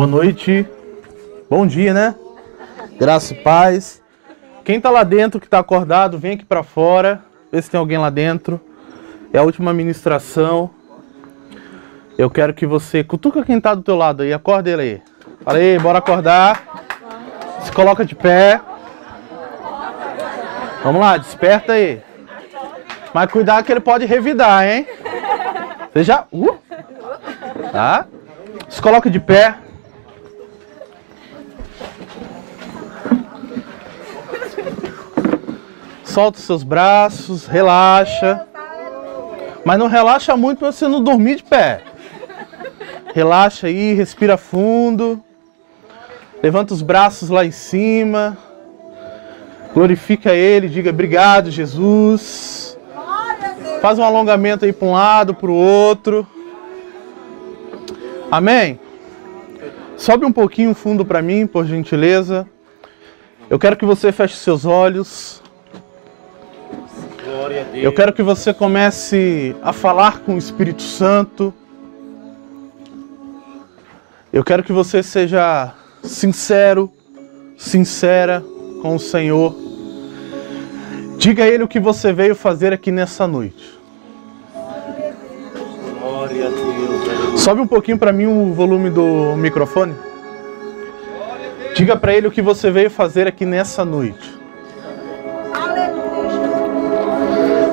Boa noite, bom dia, né? Graça e paz. Quem tá lá dentro, que tá acordado, vem aqui pra fora, vê se tem alguém lá dentro. É a última ministração. Eu quero que você cutuca quem tá do teu lado aí, acorda ele aí. Fala aí, bora acordar. Se coloca de pé. Vamos lá, desperta aí. Mas cuidado que ele pode revidar, hein? Você já... Tá? Se coloca de pé. Solta os seus braços, relaxa. Mas não relaxa muito para você não dormir de pé. Relaxa aí, respira fundo. Levanta os braços lá em cima. Glorifica Ele, diga obrigado, Jesus. Faz um alongamento aí para um lado, para o outro. Amém? Sobe um pouquinho o fundo para mim, por gentileza. Eu quero que você feche seus olhos. Eu quero que você comece a falar com o Espírito Santo. Eu quero que você seja sincero, sincera com o Senhor. Diga a Ele o que você veio fazer aqui nessa noite. Sobe um pouquinho para mim o volume do microfone. Diga para Ele o que você veio fazer aqui nessa noite.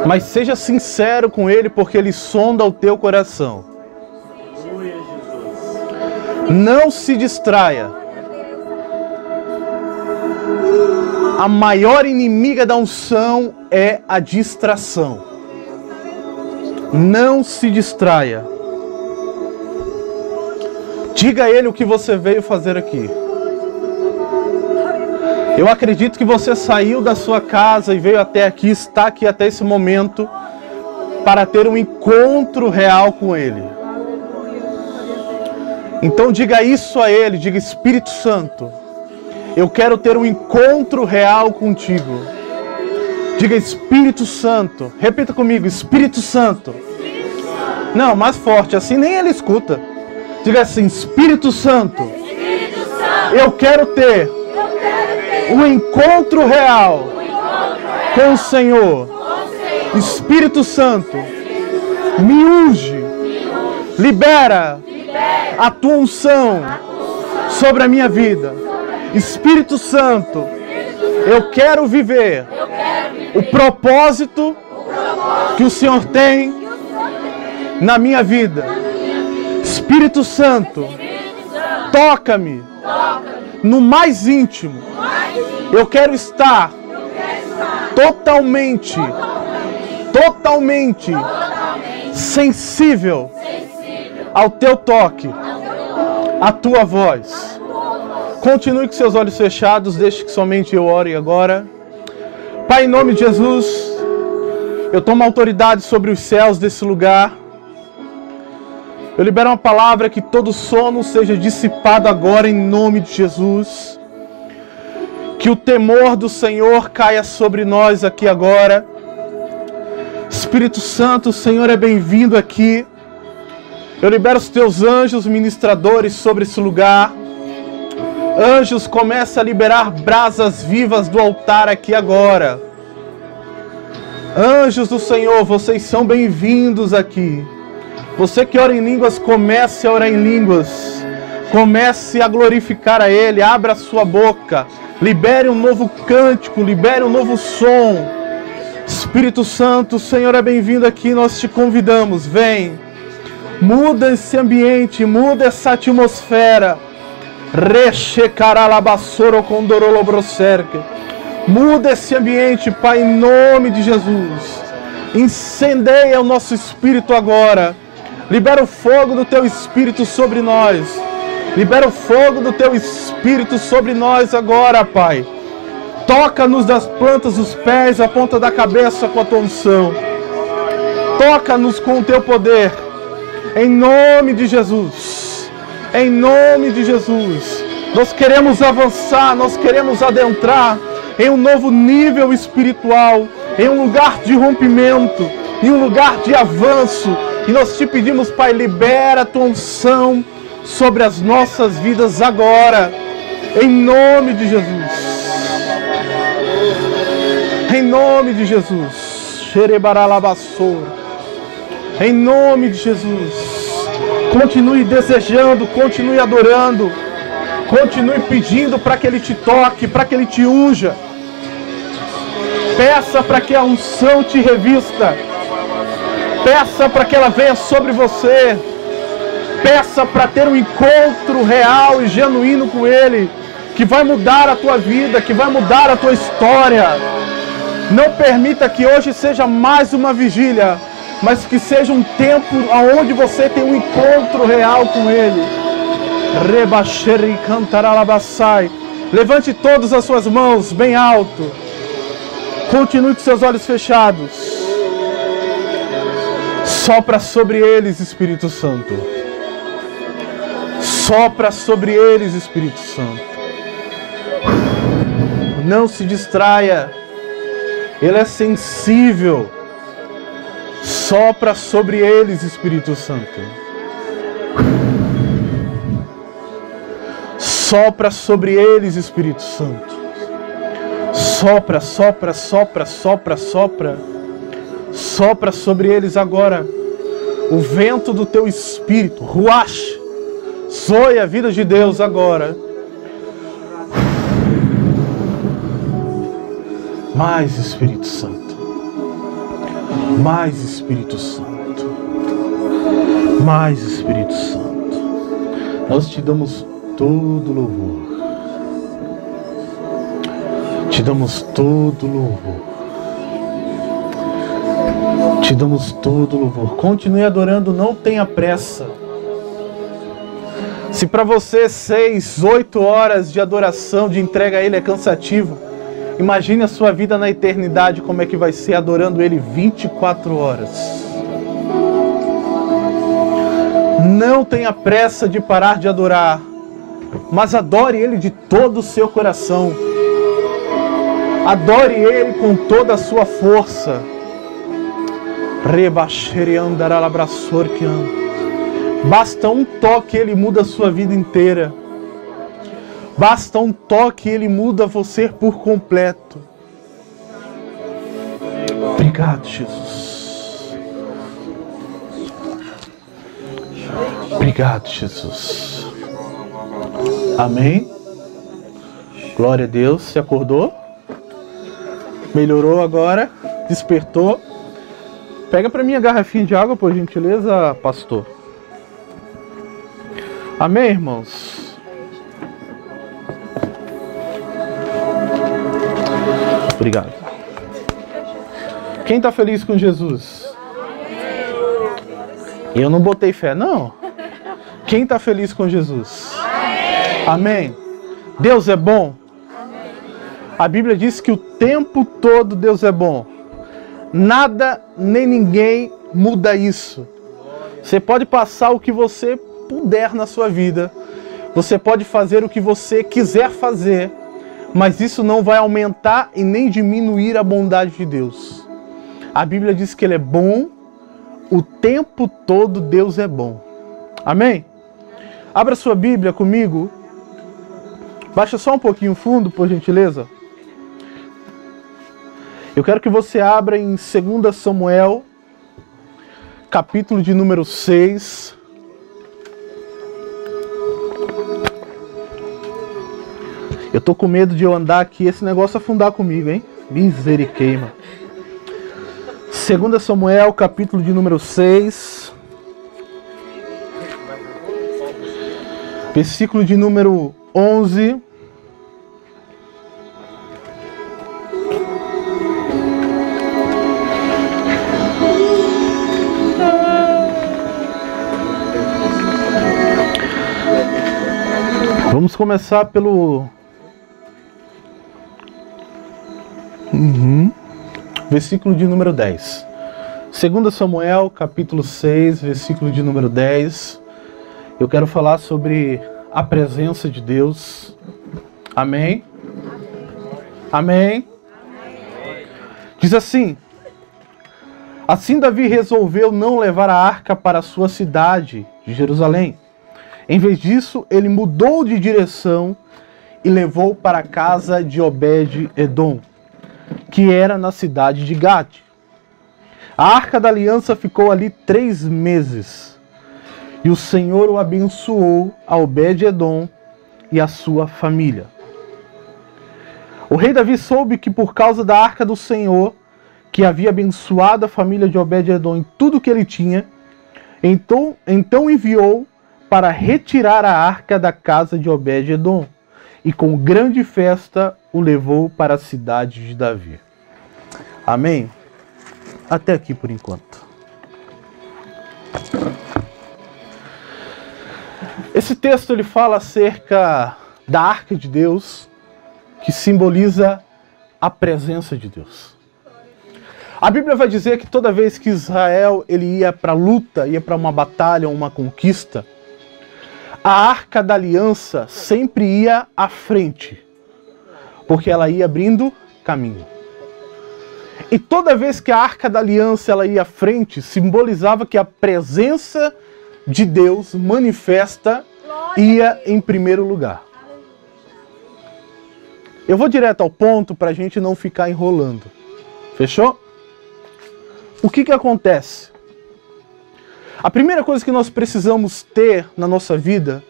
Mas seja sincero com Ele, porque Ele sonda o teu coração. Não se distraia. A maior inimiga da unção é a distração. Não se distraia. Diga a Ele o que você veio fazer aqui. Eu acredito que você saiu da sua casa e veio até aqui, está aqui até esse momento, para ter um encontro real com Ele. Então diga isso a Ele, diga: Espírito Santo, eu quero ter um encontro real contigo. Diga: Espírito Santo, repita comigo: Espírito Santo. Não, mais forte, assim nem ele escuta. Diga assim: Espírito Santo, eu quero ter um encontro real com o Senhor. Espírito Santo, me unge, libera a tua unção sobre a minha vida. Espírito Santo, eu quero viver o propósito que o Senhor tem na minha vida. Espírito Santo, toca-me no mais íntimo. Eu quero estar totalmente sensível ao teu toque, à tua voz. Continue com seus olhos fechados, deixe que somente eu ore agora. Pai, em nome de Jesus, eu tomo autoridade sobre os céus desse lugar. Eu libero uma palavra que todo sono seja dissipado agora em nome de Jesus. Que o temor do Senhor caia sobre nós aqui agora. Espírito Santo, o Senhor é bem-vindo aqui. Eu libero os teus anjos ministradores sobre esse lugar. Anjos, começa a liberar brasas vivas do altar aqui agora. Anjos do Senhor, vocês são bem-vindos aqui. Você que ora em línguas, comece a orar em línguas. Comece a glorificar a Ele. Abra a sua boca. Libere um novo cântico. Libere um novo som. Espírito Santo, o Senhor é bem-vindo aqui. Nós te convidamos. Vem. Muda esse ambiente. Muda essa atmosfera. Muda esse ambiente, Pai, em nome de Jesus. Incendeia o nosso espírito agora. Libera o fogo do teu espírito sobre nós. Libera o fogo do teu espírito sobre nós agora, Pai. Toca-nos das plantas dos pés, a ponta da cabeça com a tua unção. Toca-nos com o teu poder. Em nome de Jesus. Em nome de Jesus. Nós queremos avançar, nós queremos adentrar em um novo nível espiritual, em um lugar de rompimento, em um lugar de avanço. E nós te pedimos, Pai, libera a tua unção sobre as nossas vidas agora, em nome de Jesus. Em nome de Jesus. Xerebaralabassou. Em nome de Jesus. Continue desejando, continue adorando, continue pedindo para que Ele te toque, para que Ele te unja. Peça para que a unção te revista. Peça para que ela venha sobre você. Peça para ter um encontro real e genuíno com Ele, que vai mudar a tua vida, que vai mudar a tua história. Não permita que hoje seja mais uma vigília, mas que seja um tempo onde você tem um encontro real com Ele. Rebaxeri cantaralabassai. Levante todas as suas mãos bem alto. Continue com seus olhos fechados. Sopra sobre eles, Espírito Santo. Sopra sobre eles, Espírito Santo. Não se distraia. Ele é sensível. Sopra sobre eles, Espírito Santo. Sopra sobre eles, Espírito Santo. Sopra, sopra, sopra, sopra, sopra. Sopra sobre eles agora o vento do teu Espírito. Ruach. Soe a vida de Deus agora. Mais Espírito Santo. Mais Espírito Santo. Mais Espírito Santo. Nós te damos todo louvor. Te damos todo louvor. Te damos todo louvor. Continue adorando, não tenha pressa. Se para você 6, 8 horas de adoração, de entrega a Ele é cansativo, imagine a sua vida na eternidade, como é que vai ser adorando Ele 24 horas. Não tenha pressa de parar de adorar, mas adore Ele de todo o seu coração. Adore Ele com toda a sua força. Basta um toque, Ele muda a sua vida inteira. Basta um toque, Ele muda você por completo. Obrigado, Jesus. Obrigado, Jesus. Amém. Glória a Deus. Se acordou? Melhorou agora? Despertou? Pega para mim a garrafinha de água, por gentileza, pastor. Amém, irmãos? Obrigado. Quem está feliz com Jesus? Eu não botei fé, não. Quem está feliz com Jesus? Amém. Deus é bom? A Bíblia diz que o tempo todo Deus é bom. Nada nem ninguém muda isso. Você pode passar o que você puder na sua vida. Você pode fazer o que você quiser fazer. Mas isso não vai aumentar e nem diminuir a bondade de Deus. A Bíblia diz que Ele é bom. O tempo todo Deus é bom. Amém? Abra sua Bíblia comigo. Baixa só um pouquinho o fundo, por gentileza. Eu quero que você abra em 2 Samuel, capítulo de número 6. Eu tô com medo de eu andar aqui e esse negócio afundar comigo, hein? Misericórdia. 2 Samuel, capítulo de número 6. Versículo de número 11. Vamos começar pelo versículo de número 10. 2 Samuel, capítulo 6, versículo de número 10. Eu quero falar sobre a presença de Deus. Amém? Amém? Diz assim: Assim Davi resolveu não levar a arca para a sua cidade de Jerusalém. Em vez disso, ele mudou de direção e levou para a casa de Obed-Edom, que era na cidade de Gate. A Arca da Aliança ficou ali 3 meses. E o Senhor o abençoou a Obed-Edom e a sua família. O rei Davi soube que por causa da Arca do Senhor, que havia abençoado a família de Obed-Edom em tudo que ele tinha, então enviou para retirar a arca da casa de Obed-Edom, e com grande festa o levou para a cidade de Davi. Amém? Até aqui por enquanto. Esse texto ele fala acerca da arca de Deus, que simboliza a presença de Deus. A Bíblia vai dizer que toda vez que Israel ele ia para a luta, ia para uma batalha, uma conquista, a Arca da Aliança sempre ia à frente, porque ela ia abrindo caminho. E toda vez que a Arca da Aliança ela ia à frente, simbolizava que a presença de Deus manifesta ia em primeiro lugar. Eu vou direto ao ponto para a gente não ficar enrolando. Fechou? O que acontece? A primeira coisa que nós precisamos ter na nossa vida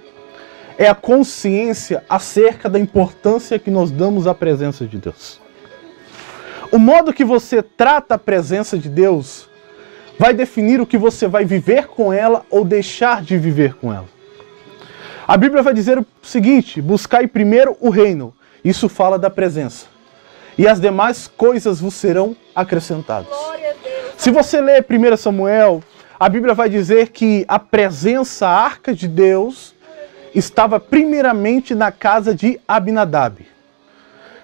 é a consciência acerca da importância que nós damos à presença de Deus. O modo que você trata a presença de Deus vai definir o que você vai viver com ela ou deixar de viver com ela. A Bíblia vai dizer o seguinte: buscai primeiro o reino. Isso fala da presença. E as demais coisas vos serão acrescentadas. Se você ler 1 Samuel, a Bíblia vai dizer que a presença, a arca de Deus, estava primeiramente na casa de Abinadab.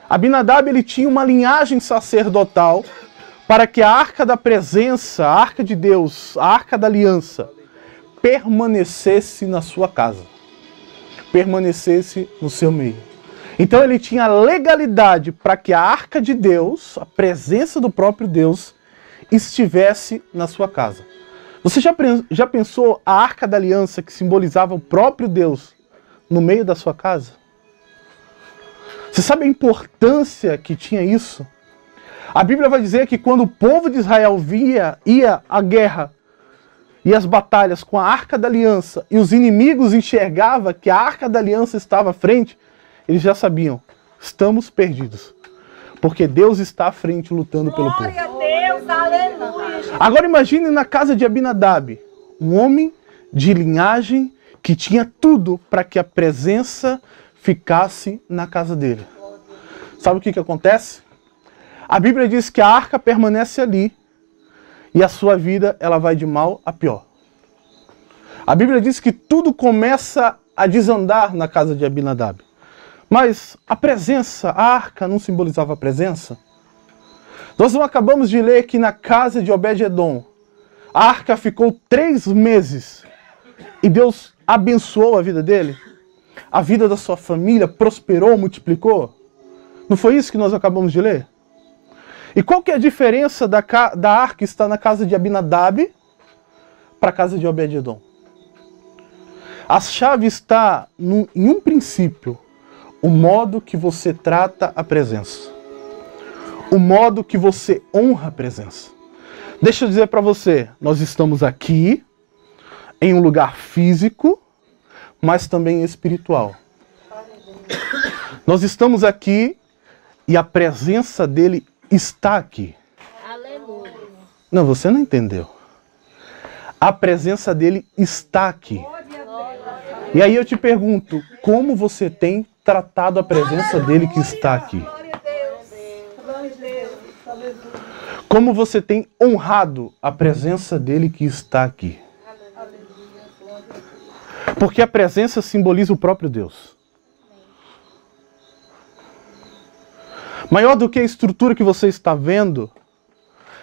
Abinadab ele tinha uma linhagem sacerdotal para que a arca da presença, a arca de Deus, a arca da aliança, permanecesse na sua casa, permanecesse no seu meio. Então ele tinha legalidade para que a arca de Deus, a presença do próprio Deus, estivesse na sua casa. Você já pensou a arca da aliança que simbolizava o próprio Deus no meio da sua casa? Você sabe a importância que tinha isso? A Bíblia vai dizer que quando o povo de Israel ia à guerra e às batalhas com a arca da aliança e os inimigos enxergavam que a arca da aliança estava à frente, eles já sabiam, estamos perdidos, porque Deus está à frente lutando pelo povo. Glória a Deus, aleluia. Agora imagine na casa de Abinadab, um homem de linhagem que tinha tudo para que a presença ficasse na casa dele. Sabe o que acontece? A Bíblia diz que a arca permanece ali e a sua vida ela vai de mal a pior. A Bíblia diz que tudo começa a desandar na casa de Abinadab. Mas a presença, a arca não simbolizava a presença? Nós não acabamos de ler que na casa de Obed-Edom, a arca ficou 3 meses e Deus abençoou a vida dele? A vida da sua família prosperou, multiplicou? Não foi isso que nós acabamos de ler? E qual que é a diferença da arca que está na casa de Abinadab para a casa de Obed-Edom? A chave está em um princípio: o modo que você trata a presença. O modo que você honra a presença. Deixa eu dizer para você, nós estamos aqui em um lugar físico, mas também espiritual. Nós estamos aqui e a presença dele está aqui. Aleluia. Não, você não entendeu. A presença dele está aqui. E aí eu te pergunto, como você tem tratado a presença dele que está aqui? Como você tem honrado a presença dele que está aqui? Porque a presença simboliza o próprio Deus. Maior do que a estrutura que você está vendo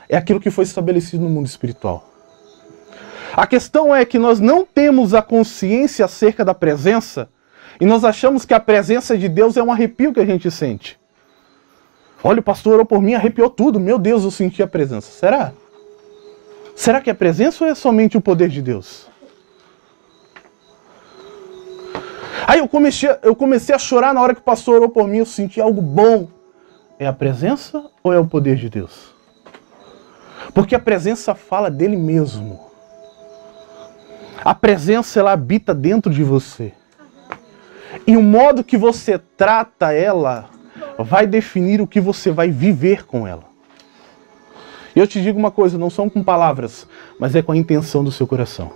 é aquilo que foi estabelecido no mundo espiritual. A questão é que nós não temos a consciência acerca da presença e nós achamos que a presença de Deus é um arrepio que a gente sente. Olha, o pastor orou por mim, arrepiou tudo. Meu Deus, eu senti a presença. Será? Será que é presença ou é somente o poder de Deus? Aí eu comecei a chorar na hora que o pastor orou por mim, eu senti algo bom. É a presença ou é o poder de Deus? Porque a presença fala dele mesmo. A presença, ela habita dentro de você. E o modo que você trata ela vai definir o que você vai viver com ela. E eu te digo uma coisa, não são com palavras, mas é com a intenção do seu coração.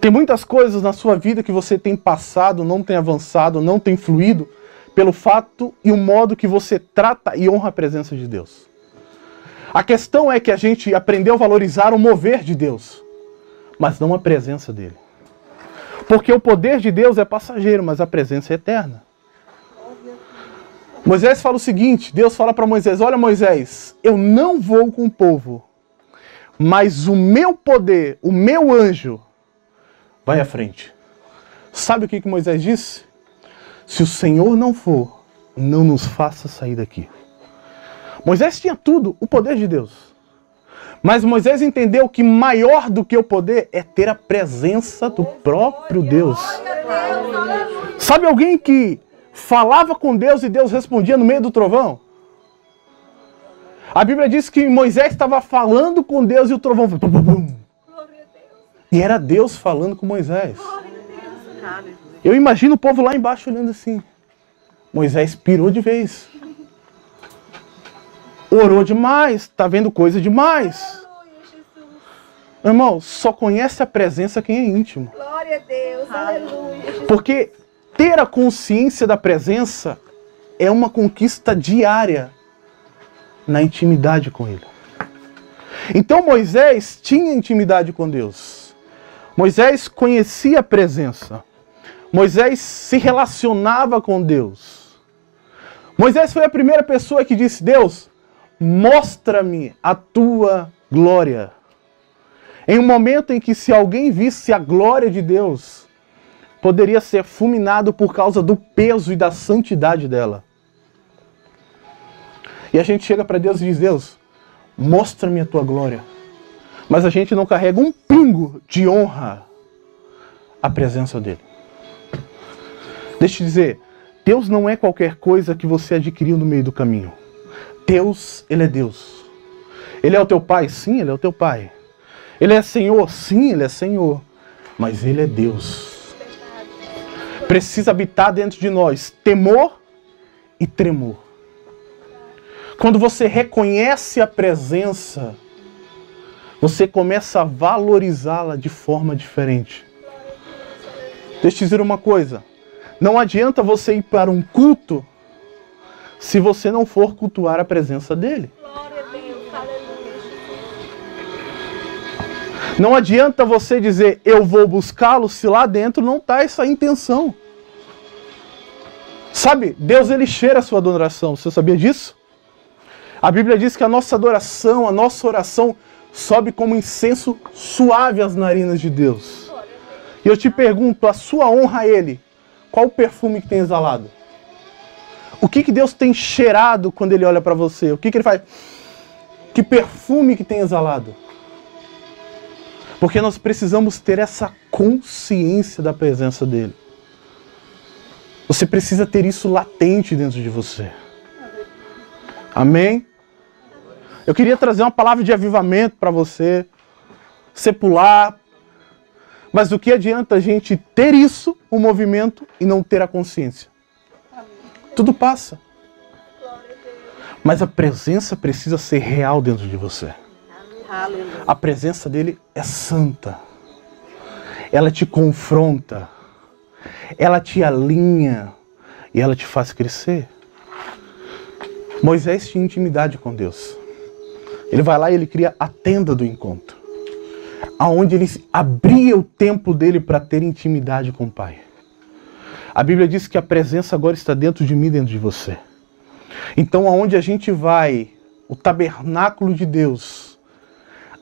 Tem muitas coisas na sua vida que você tem passado, não tem avançado, não tem fluído, pelo fato e o modo que você trata e honra a presença de Deus. A questão é que a gente aprendeu a valorizar o mover de Deus, mas não a presença dele. Porque o poder de Deus é passageiro, mas a presença é eterna. Moisés fala o seguinte, Deus fala para Moisés, olha Moisés, eu não vou com o povo, mas o meu poder, o meu anjo, vai à frente. Sabe o que Moisés disse? Se o Senhor não for, não nos faça sair daqui. Moisés tinha tudo, o poder de Deus. Mas Moisés entendeu que maior do que o poder é ter a presença do próprio Deus. Sabe alguém que falava com Deus e Deus respondia no meio do trovão? A Bíblia diz que Moisés estava falando com Deus e o trovão foi... E era Deus falando com Moisés. Eu imagino o povo lá embaixo olhando assim. Moisés pirou de vez. Orou demais, está vendo coisa demais. Irmão, só conhece a presença quem é íntimo. Glória a Deus, aleluia. Porque ter a consciência da presença é uma conquista diária na intimidade com Ele. Então Moisés tinha intimidade com Deus. Moisés conhecia a presença. Moisés se relacionava com Deus. Moisés foi a primeira pessoa que disse, Deus, mostra-me a tua glória. Em um momento em que se alguém visse a glória de Deus, poderia ser fulminado por causa do peso e da santidade dela. E a gente chega para Deus e diz, Deus, mostra-me a tua glória. Mas a gente não carrega um pingo de honra à presença dele. Deixa eu te dizer, Deus não é qualquer coisa que você adquiriu no meio do caminho. Deus, Ele é Deus. Ele é o teu Pai? Sim, Ele é o teu Pai. Ele é Senhor? Sim, Ele é Senhor. Mas Ele é Deus. Precisa habitar dentro de nós temor e tremor. Quando você reconhece a presença, você começa a valorizá-la de forma diferente. Deixa eu te dizer uma coisa. Não adianta você ir para um culto se você não for cultuar a presença dele. Glória a Deus, aleluia. Não adianta você dizer, eu vou buscá-lo, se lá dentro não está essa intenção. Sabe, Deus ele cheira a sua adoração, você sabia disso? A Bíblia diz que a nossa adoração, a nossa oração sobe como incenso suave às narinas de Deus. E eu te pergunto, a sua honra a Ele, qual o perfume que tem exalado? O que Deus tem cheirado quando Ele olha para você? O que Ele faz? Que perfume que tem exalado? Porque nós precisamos ter essa consciência da presença dEle. Você precisa ter isso latente dentro de você. Amém? Eu queria trazer uma palavra de avivamento para você. Sepular. Mas o que adianta a gente ter isso, o movimento, e não ter a consciência? Tudo passa. Mas a presença precisa ser real dentro de você. A presença dele é santa. Ela te confronta. Ela te alinha. E ela te faz crescer. Moisés tinha intimidade com Deus. Ele vai lá e ele cria a tenda do encontro. Aonde ele abria o tempo dele para ter intimidade com o Pai. A Bíblia diz que a presença agora está dentro de mim, dentro de você. Então, aonde a gente vai, o tabernáculo de Deus,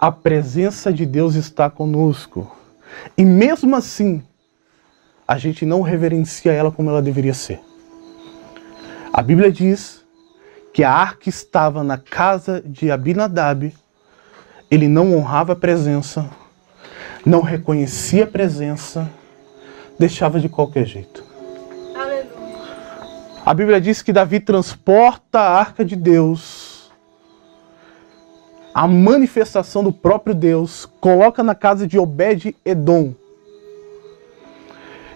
a presença de Deus está conosco. E mesmo assim, a gente não reverencia ela como ela deveria ser. A Bíblia diz que a arca estava na casa de Abinadab, ele não honrava a presença, não reconhecia a presença, deixava de qualquer jeito. Aleluia. A Bíblia diz que Davi transporta a arca de Deus, a manifestação do próprio Deus, coloca na casa de Obed-Edom.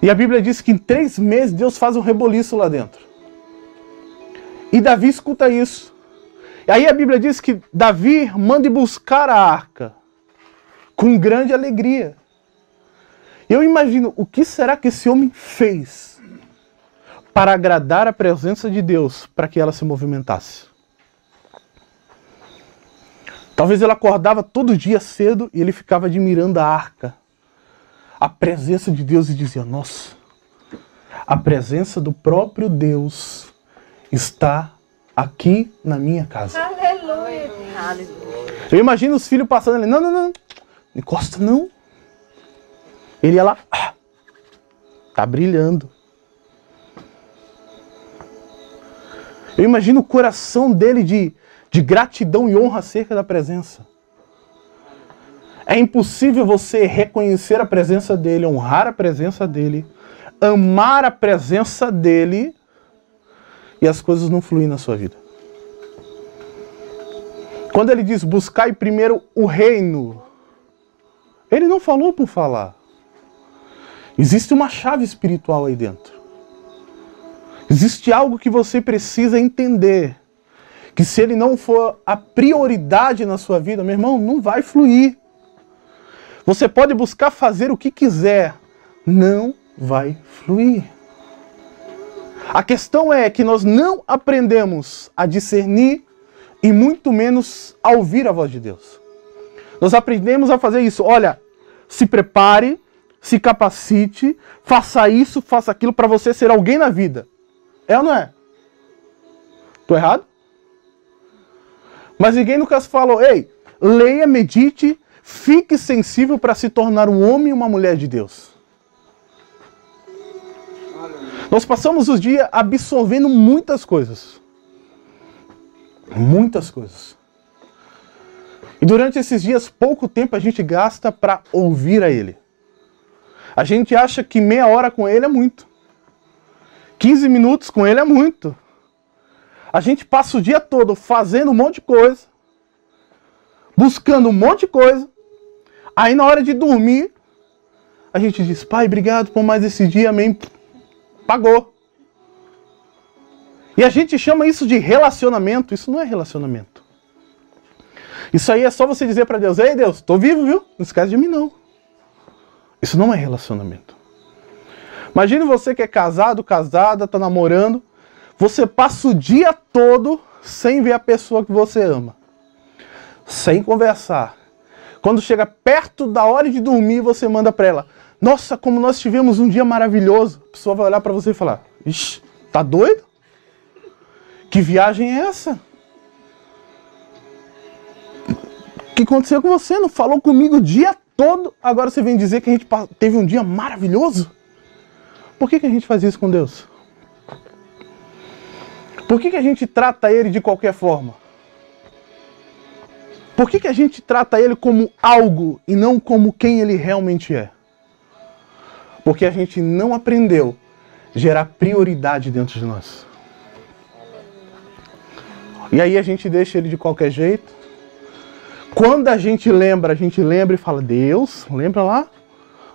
E a Bíblia diz que em 3 meses Deus faz um reboliço lá dentro. E Davi escuta isso. E aí a Bíblia diz que Davi manda ir buscar a arca com grande alegria. Eu imagino, o que será que esse homem fez para agradar a presença de Deus, para que ela se movimentasse? Talvez ele acordava todo dia cedo e ele ficava admirando a arca, a presença de Deus, e dizia, nossa, a presença do próprio Deus está aqui na minha casa. Aleluia. Eu imagino os filhos passando ali, não encosta não. Ele ia lá, tá brilhando. Eu imagino o coração dele de gratidão e honra acerca da presença. É impossível você reconhecer a presença dele, honrar a presença dele, amar a presença dele e as coisas não fluem na sua vida. Quando ele diz buscai primeiro o reino, ele não falou por falar. Existe uma chave espiritual aí dentro. Existe algo que você precisa entender. Que se ele não for a prioridade na sua vida, meu irmão, não vai fluir. Você pode buscar fazer o que quiser, não vai fluir. A questão é que nós não aprendemos a discernir e muito menos a ouvir a voz de Deus. Nós aprendemos a fazer isso. Olha, se prepare, se capacite, faça isso, faça aquilo para você ser alguém na vida. É ou não é? Tô errado? Mas ninguém nunca falou, ei, leia, medite, fique sensível para se tornar um homem e uma mulher de Deus. Nós passamos os dias absorvendo muitas coisas. Muitas coisas. E durante esses dias, pouco tempo a gente gasta para ouvir a Ele. A gente acha que meia hora com Ele é muito. 15 minutos com Ele é muito. A gente passa o dia todo fazendo um monte de coisa, buscando um monte de coisa. Aí na hora de dormir, a gente diz, Pai, obrigado por mais esse dia, amém. Pagou. E a gente chama isso de relacionamento. Isso não é relacionamento. Isso aí é só você dizer para Deus, ei Deus, tô vivo, viu? Não esquece de mim não. Isso não é relacionamento. Imagine você que é casado, casada, tá namorando. Você passa o dia todo sem ver a pessoa que você ama. Sem conversar. Quando chega perto da hora de dormir, você manda para ela, nossa, como nós tivemos um dia maravilhoso. A pessoa vai olhar para você e falar, ixi, tá doido? Que viagem é essa? O que aconteceu com você? Não falou comigo o dia todo, agora você vem dizer que a gente teve um dia maravilhoso? Por que a gente faz isso com Deus? Por que a gente trata Ele de qualquer forma? Por que a gente trata Ele como algo e não como quem Ele realmente é? Porque a gente não aprendeu a gerar prioridade dentro de nós. E aí a gente deixa Ele de qualquer jeito. Quando a gente lembra e fala, Deus, lembra lá?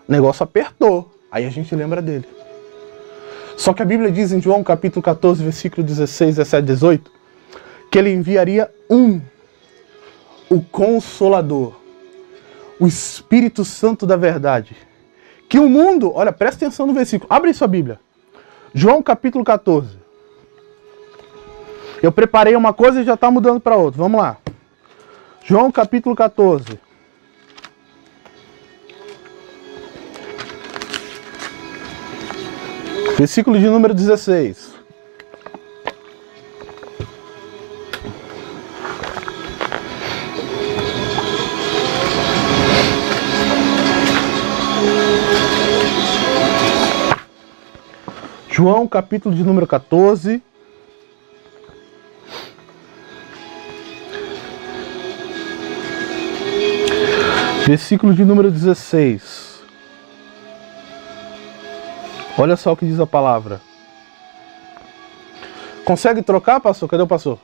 O negócio apertou. Aí a gente lembra dele. Só que a Bíblia diz em João capítulo 14, versículo 16, 17, 18, que ele enviaria o Consolador, o Espírito Santo da verdade. Que o mundo, olha, presta atenção no versículo, abre sua Bíblia. João capítulo 14. Eu preparei uma coisa e já está mudando para outra, vamos lá. João capítulo 14. Versículo de número 16. João, capítulo de número 14. Versículo de número 16. Olha só o que diz a palavra. Consegue trocar, pastor? Cadê o pastor?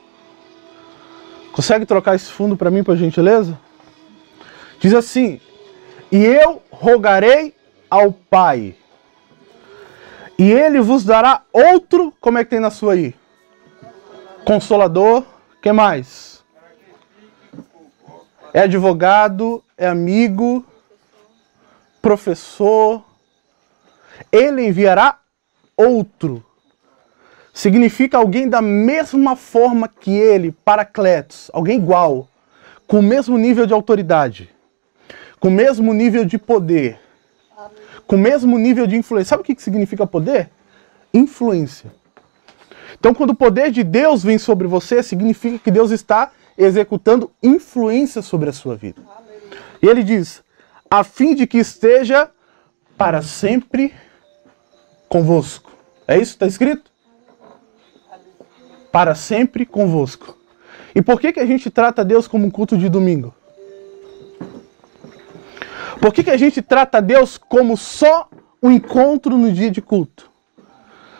Consegue trocar esse fundo para mim, por gentileza? Diz assim: e eu rogarei ao Pai, e Ele vos dará outro, como é que tem na sua aí? Consolador, que mais? É advogado, é amigo, professor. Ele enviará outro. Significa alguém da mesma forma que ele, Paracletos, alguém igual, com o mesmo nível de autoridade, com o mesmo nível de poder, com o mesmo nível de influência. Sabe o que significa poder? Influência. Então, quando o poder de Deus vem sobre você, significa que Deus está executando influência sobre a sua vida. E ele diz, a fim de que esteja para sempre convosco. É isso que está escrito? Para sempre convosco. E por que a gente trata Deus como um culto de domingo? Por que a gente trata Deus como só um encontro no dia de culto?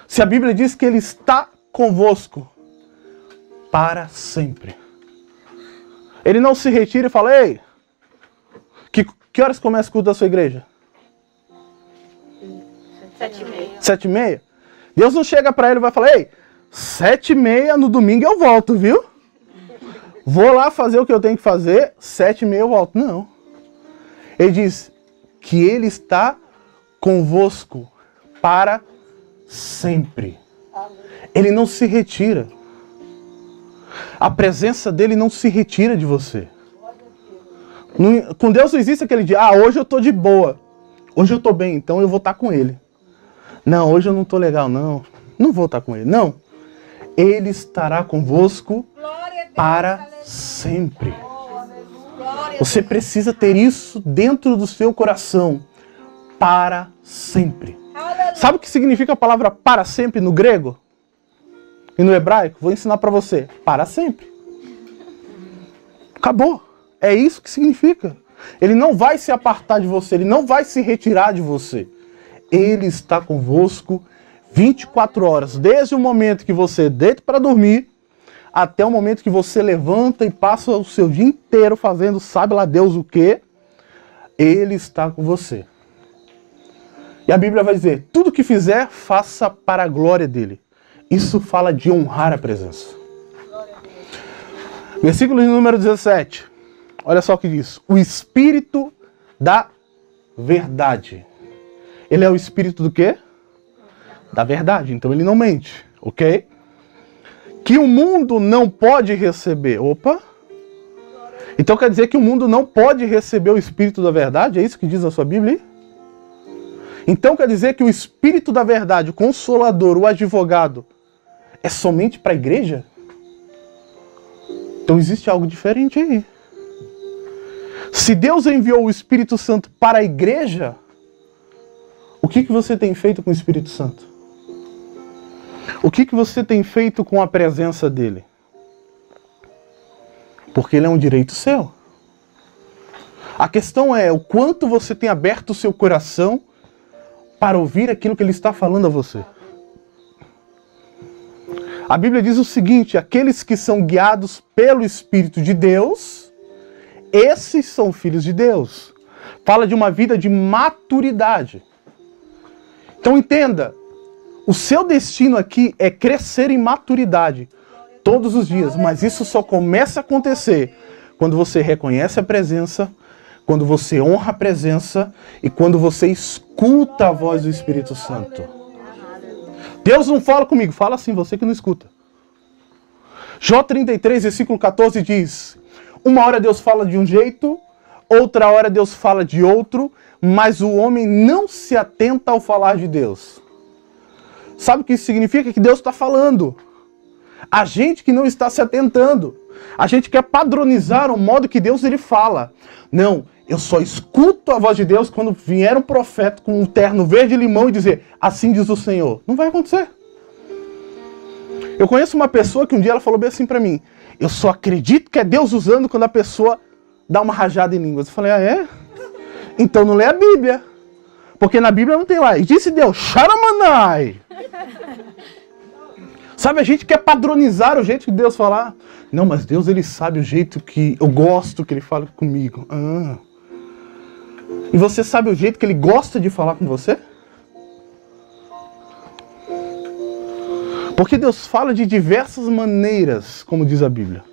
Se a Bíblia diz que Ele está convosco para sempre. Ele não se retira e fala, ei, que horas começa o culto da sua igreja? 7h30. 7h30? Deus não chega para ele e vai falar, ei, 7h30 no domingo eu volto, viu? Vou lá fazer o que eu tenho que fazer, 7h30 eu volto. Não. Ele diz que Ele está convosco para sempre. Ele não se retira. A presença dele não se retira de você. Com Deus não existe aquele dia, hoje eu estou de boa. Hoje eu estou bem, então eu vou estar com Ele. Não, hoje eu não estou legal, não. Não vou estar com Ele, não. Ele estará convosco para sempre. Você precisa ter isso dentro do seu coração. Para sempre. Sabe o que significa a palavra para sempre no grego? E no hebraico? Vou ensinar para você. Para sempre. Acabou. É isso que significa. Ele não vai se apartar de você. Ele não vai se retirar de você. Ele está convosco 24 horas. Desde o momento que você deita para dormir, até o momento que você levanta e passa o seu dia inteiro fazendo sabe lá Deus o quê. Ele está com você. E a Bíblia vai dizer, tudo que fizer, faça para a glória dele. Isso fala de honrar a presença. Versículo número 17. Olha só o que diz. O Espírito da verdade. Ele é o Espírito do quê? Da verdade. Então ele não mente, ok? Que o mundo não pode receber. Opa! Então quer dizer que o mundo não pode receber o Espírito da verdade? É isso que diz a sua Bíblia? Então quer dizer que o Espírito da verdade, o Consolador, o Advogado, é somente para a igreja? Então existe algo diferente aí. Se Deus enviou o Espírito Santo para a igreja, o que você tem feito com o Espírito Santo? O que você tem feito com a presença dele? Porque ele é um direito seu. A questão é o quanto você tem aberto o seu coração para ouvir aquilo que ele está falando a você. A Bíblia diz o seguinte, aqueles que são guiados pelo Espírito de Deus, esses são filhos de Deus. Fala de uma vida de maturidade. Então entenda, o seu destino aqui é crescer em maturidade todos os dias, mas isso só começa a acontecer quando você reconhece a presença, quando você honra a presença e quando você escuta a voz do Espírito Santo. Deus não fala comigo, fala assim, você que não escuta. Jó 33, versículo 14 diz, uma hora Deus fala de um jeito, outra hora Deus fala de outro, mas o homem não se atenta ao falar de Deus. Sabe o que isso significa? Que Deus está falando. A gente que não está se atentando. A gente quer padronizar o modo que Deus ele fala. Não, eu só escuto a voz de Deus quando vier um profeta com um terno verde limão e dizer, assim diz o Senhor. Não vai acontecer. Eu conheço uma pessoa que um dia ela falou bem assim para mim, eu só acredito que é Deus usando quando a pessoa dá uma rajada em línguas. Eu falei, é? Então não lê a Bíblia. Porque na Bíblia não tem lá. E disse Deus, Sharamanai. Sabe, a gente quer padronizar o jeito que Deus falar. Não, mas Deus, ele sabe o jeito que eu gosto que ele fale comigo. Ah. E você sabe o jeito que ele gosta de falar com você? Porque Deus fala de diversas maneiras, como diz a Bíblia.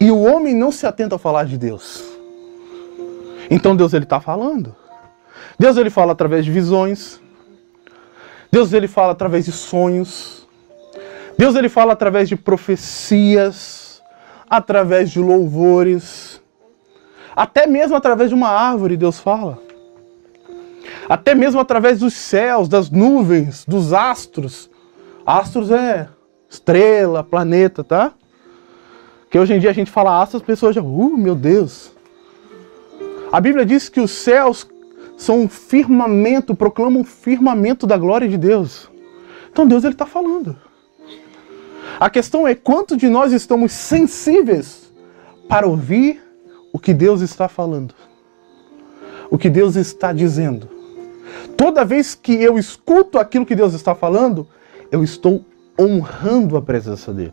E o homem não se atenta a falar de Deus. Então Deus, ele está falando. Deus, ele fala através de visões. Deus, ele fala através de sonhos. Deus, ele fala através de profecias, através de louvores. Até mesmo através de uma árvore Deus fala. Até mesmo através dos céus, das nuvens, dos astros. Astros é estrela, planeta, tá? Que hoje em dia a gente fala astros, as pessoas já... meu Deus! A Bíblia diz que os céus são um firmamento, proclamam um firmamento da glória de Deus. Então Deus, ele está falando. A questão é quanto de nós estamos sensíveis para ouvir o que Deus está falando. O que Deus está dizendo. Toda vez que eu escuto aquilo que Deus está falando, eu estou honrando a presença dele.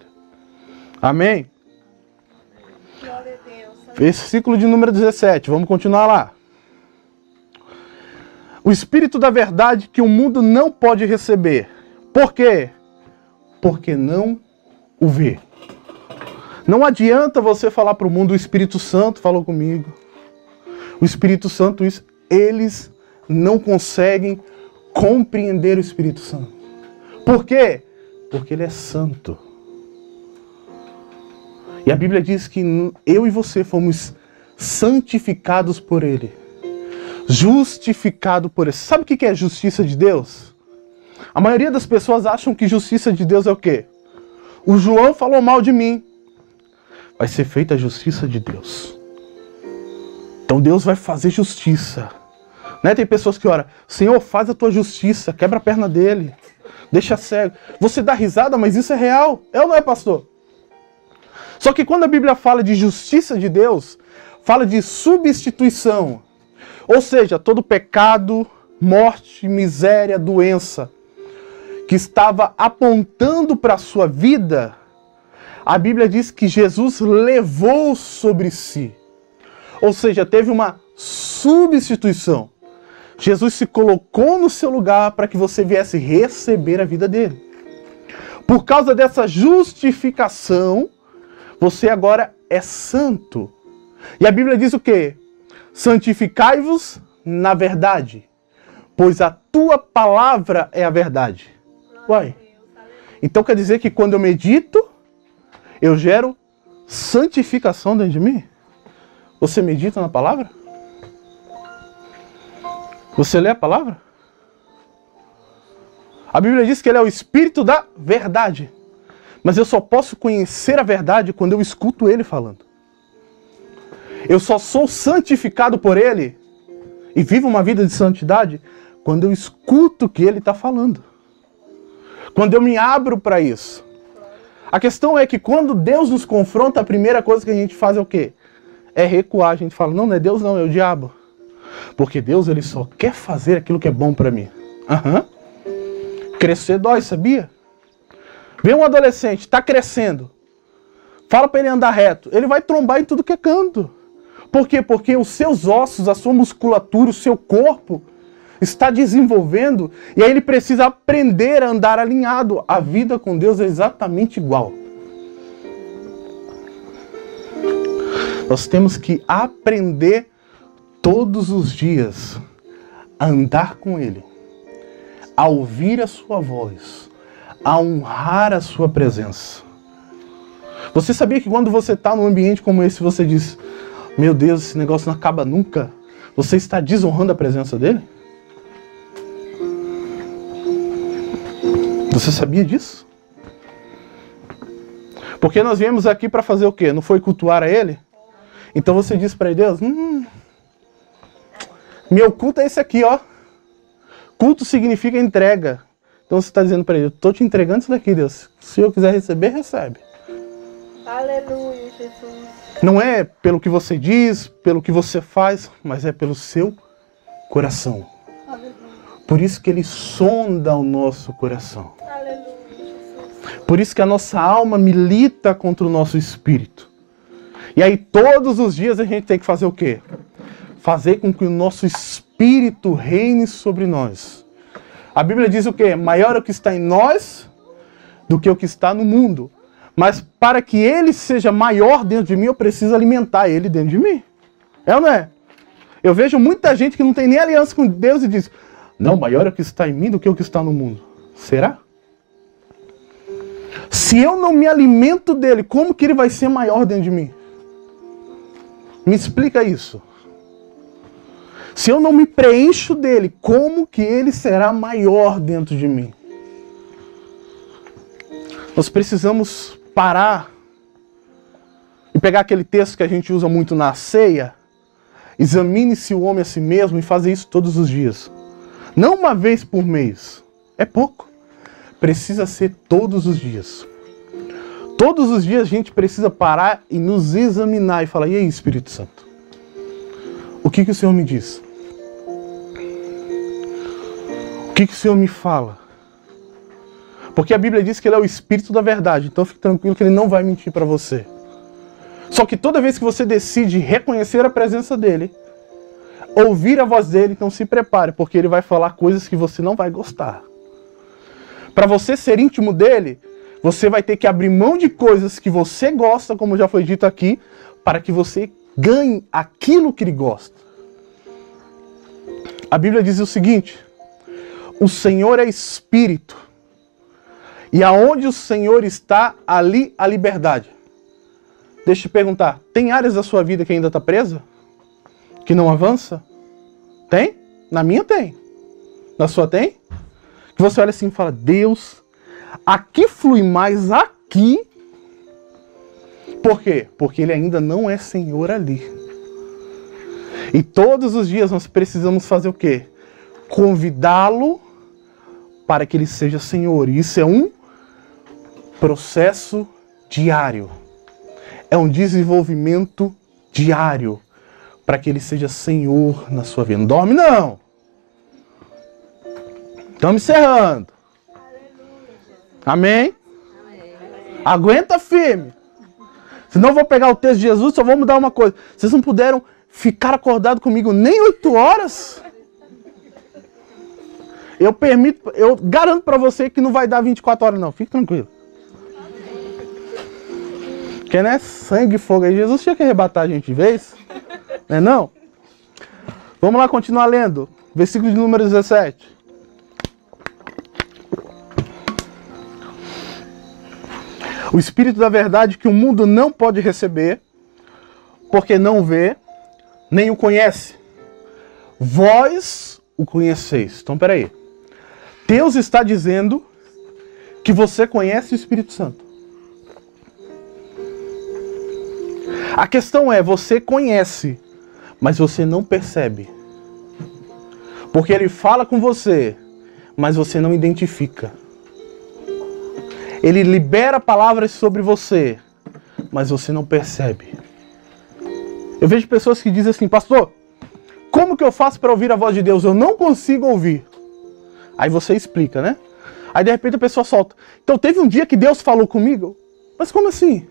Amém? Glória a Deus. Versículo de número 17, vamos continuar lá. O Espírito da verdade que o mundo não pode receber. Por quê? Porque não o vê. Não adianta você falar para o mundo, o Espírito Santo falou comigo. O Espírito Santo, eles não conseguem compreender o Espírito Santo. Por quê? Porque ele é santo. E a Bíblia diz que eu e você fomos santificados por ele. Justificado por ele. Sabe o que é a justiça de Deus? A maioria das pessoas acham que justiça de Deus é o quê? O João falou mal de mim. Vai ser feita a justiça de Deus. Então Deus vai fazer justiça. Né? Tem pessoas que oram, Senhor, faz a tua justiça, quebra a perna dele, deixa cego. Você dá risada, mas isso é real. É ou não é, pastor? Só que quando a Bíblia fala de justiça de Deus, fala de substituição. Ou seja, todo pecado, morte, miséria, doença, que estava apontando para a sua vida, a Bíblia diz que Jesus levou sobre si. Ou seja, teve uma substituição. Jesus se colocou no seu lugar para que você viesse receber a vida dele. Por causa dessa justificação, você agora é santo. E a Bíblia diz o quê? Santificai-vos na verdade, pois a tua palavra é a verdade. Uai. Então quer dizer que quando eu medito, eu gero santificação dentro de mim? Você medita na palavra? Você lê a palavra? A Bíblia diz que ele é o Espírito da verdade. Mas eu só posso conhecer a verdade quando eu escuto ele falando. Eu só sou santificado por ele e vivo uma vida de santidade quando eu escuto o que ele está falando. Quando eu me abro para isso. A questão é que quando Deus nos confronta, a primeira coisa que a gente faz é o quê? É recuar. A gente fala, não é Deus não, é o diabo. Porque Deus, ele só quer fazer aquilo que é bom para mim. Crescer dói, sabia? Vê um adolescente, está crescendo. Fala para ele andar reto. Ele vai trombar em tudo que é canto. Por quê? Porque os seus ossos, a sua musculatura, o seu corpo está desenvolvendo e aí ele precisa aprender a andar alinhado. A vida com Deus é exatamente igual. Nós temos que aprender todos os dias a andar com Ele, a ouvir a sua voz, a honrar a sua presença. Você sabia que quando você está num ambiente como esse, você diz, meu Deus, esse negócio não acaba nunca. Você está desonrando a presença dele? Você sabia disso? Porque nós viemos aqui para fazer o quê? Não foi cultuar a ele? Então você diz para Deus, meu culto é esse aqui, ó. Culto significa entrega. Então você está dizendo para ele, eu estou te entregando isso daqui, Deus. Se eu quiser receber, recebe. Aleluia, Jesus. Não é pelo que você diz, pelo que você faz, mas é pelo seu coração. Por isso que Ele sonda o nosso coração. Aleluia, Jesus. Por isso que a nossa alma milita contra o nosso espírito. E aí todos os dias a gente tem que fazer o quê? Fazer com que o nosso espírito reine sobre nós. A Bíblia diz o quê? Maior é o que está em nós do que o que está no mundo. Mas para que ele seja maior dentro de mim, eu preciso alimentar ele dentro de mim. É ou não é? Eu vejo muita gente que não tem nem aliança com Deus e diz: não, maior é o que está em mim do que o que está no mundo. Será? Se eu não me alimento dele, como que ele vai ser maior dentro de mim? Me explica isso. Se eu não me preencho dele, como que ele será maior dentro de mim? Nós precisamos parar e pegar aquele texto que a gente usa muito na ceia. Examine-se o homem a si mesmo e fazer isso todos os dias. Não uma vez por mês. É pouco. Precisa ser todos os dias. Todos os dias a gente precisa parar e nos examinar e falar: e aí, Espírito Santo? O que o Senhor me diz? O que o Senhor me fala? Porque a Bíblia diz que Ele é o Espírito da verdade. Então fique tranquilo que Ele não vai mentir para você. Só que toda vez que você decide reconhecer a presença dEle, ouvir a voz dEle, então se prepare, porque Ele vai falar coisas que você não vai gostar. Para você ser íntimo dEle, você vai ter que abrir mão de coisas que você gosta, como já foi dito aqui, para que você ganhe aquilo que Ele gosta. A Bíblia diz o seguinte: o Senhor é Espírito, e aonde o Senhor está, ali a liberdade. Deixa eu te perguntar, tem áreas da sua vida que ainda está presa? Que não avança? Tem? Na minha tem. Na sua tem? Que você olha assim e fala: Deus, aqui flui mais aqui. Por quê? Porque Ele ainda não é Senhor ali. E todos os dias nós precisamos fazer o quê? Convidá-lo para que Ele seja Senhor. E isso é um processo diário. É um desenvolvimento diário para que Ele seja Senhor na sua vida. Não dorme não. Estamos encerrando. Amém? Aguenta firme. Senão eu vou pegar o texto de Jesus, só vou mudar uma coisa. Vocês não puderam ficar acordados comigo nem 8 horas? Eu garanto para você que não vai dar 24 horas não. Fique tranquilo. Porque não é sangue e fogo aí. Jesus tinha que arrebatar a gente de vez. Não é não? Vamos lá continuar lendo. Versículo de número 17. O Espírito da verdade que o mundo não pode receber, porque não vê, nem o conhece. Vós o conheceis. Então, peraí. Deus está dizendo que você conhece o Espírito Santo. A questão é, você conhece, mas você não percebe. Porque Ele fala com você, mas você não identifica. Ele libera palavras sobre você, mas você não percebe. Eu vejo pessoas que dizem assim: pastor, como que eu faço para ouvir a voz de Deus? Eu não consigo ouvir. Aí você explica, né? Aí de repente a pessoa solta: então teve um dia que Deus falou comigo? Mas como assim?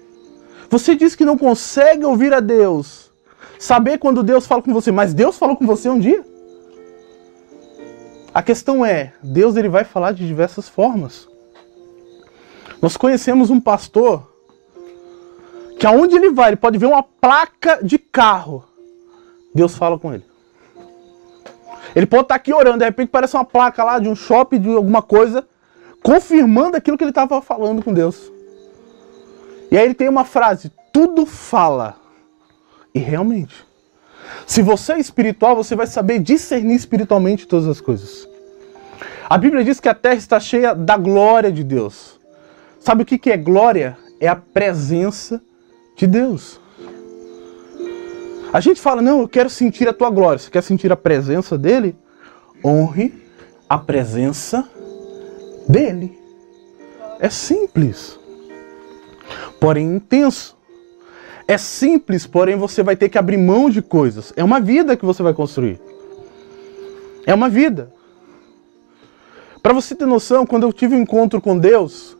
Você diz que não consegue ouvir a Deus, saber quando Deus fala com você, mas Deus falou com você um dia? A questão é, Deus ele vai falar de diversas formas. Nós conhecemos um pastor que aonde ele vai, ele pode ver uma placa de carro. Deus fala com ele. Ele pode estar aqui orando, de repente parece uma placa lá de um shopping, de alguma coisa, confirmando aquilo que ele estava falando com Deus. E aí ele tem uma frase: tudo fala. E realmente, se você é espiritual, você vai saber discernir espiritualmente todas as coisas. A Bíblia diz que a terra está cheia da glória de Deus. Sabe o que é glória? É a presença de Deus. A gente fala: não, eu quero sentir a tua glória. Você quer sentir a presença dele? Honre a presença dele. É simples, porém intenso. É simples, porém você vai ter que abrir mão de coisas. É uma vida que você vai construir. É uma vida. Para você ter noção, quando eu tive um encontro com Deus,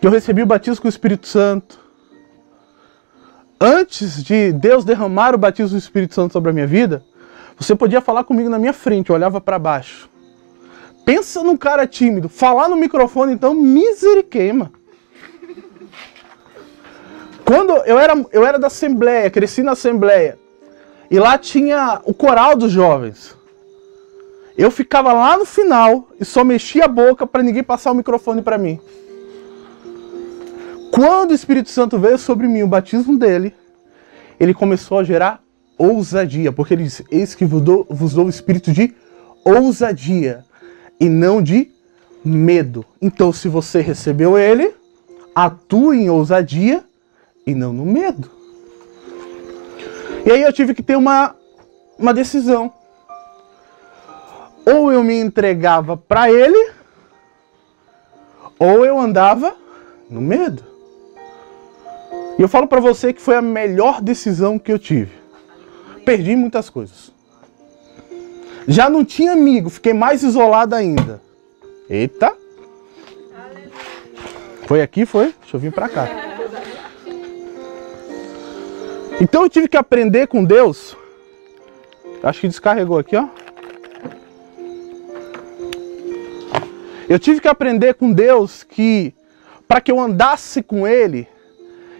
que eu recebi o batismo com o Espírito Santo, antes de Deus derramar o batismo do Espírito Santo sobre a minha vida, você podia falar comigo na minha frente, eu olhava para baixo. Pensa num cara tímido, falar no microfone, então, misericórdia. Quando eu era da Assembleia, cresci na Assembleia, e lá tinha o coral dos jovens. Eu ficava lá no final e só mexia a boca para ninguém passar o microfone para mim. Quando o Espírito Santo veio sobre mim, o batismo dele, ele começou a gerar ousadia, porque ele disse, eis que vos dou o espírito de ousadia e não de medo. Então, se você recebeu ele, atue em ousadia e não no medo. E aí eu tive que ter uma decisão. Ou eu me entregava para ele, ou eu andava no medo. E eu falo para você que foi a melhor decisão que eu tive. Perdi muitas coisas. Já não tinha amigo, fiquei mais isolado ainda. Eita! Foi aqui, foi? Deixa eu vir para cá. Então eu tive que aprender com Deus. Acho que descarregou aqui, ó. Eu tive que aprender com Deus que, para que eu andasse com Ele,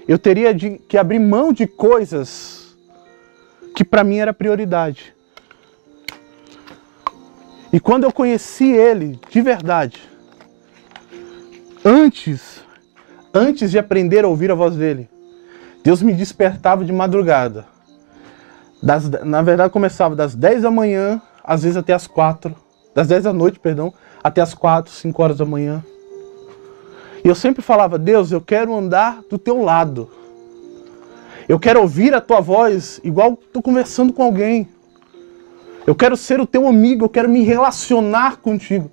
eu teria que abrir mão de coisas que para mim era prioridade. E quando eu conheci Ele de verdade, antes de aprender a ouvir a voz dEle, Deus me despertava de madrugada. Na verdade, começava das 10 da manhã, às vezes até as 4. Das 10 da noite, perdão, até as 4, 5 horas da manhã. E eu sempre falava, Deus, eu quero andar do teu lado. Eu quero ouvir a tua voz igual estou conversando com alguém. Eu quero ser o teu amigo, eu quero me relacionar contigo.